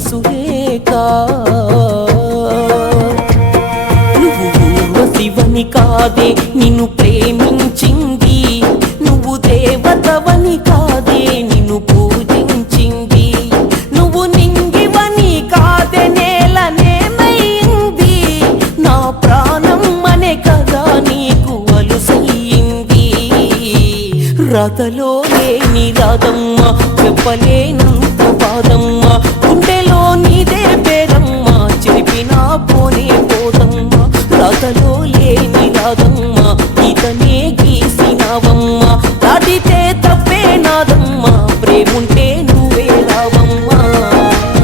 సురేఖ నువ్వు ఊర్వశివని కాదే నిన్ను ప్రేమించింది నువ్వు దేవతవని కాదే నిన్ను పూజించింది నువ్వు నింగివని కాదే నేలనేమైంది నా ప్రాణం అనే కదా నీకు అలుసయ్యింది రాతలో లేని రాధమ్మ చెప్పలేను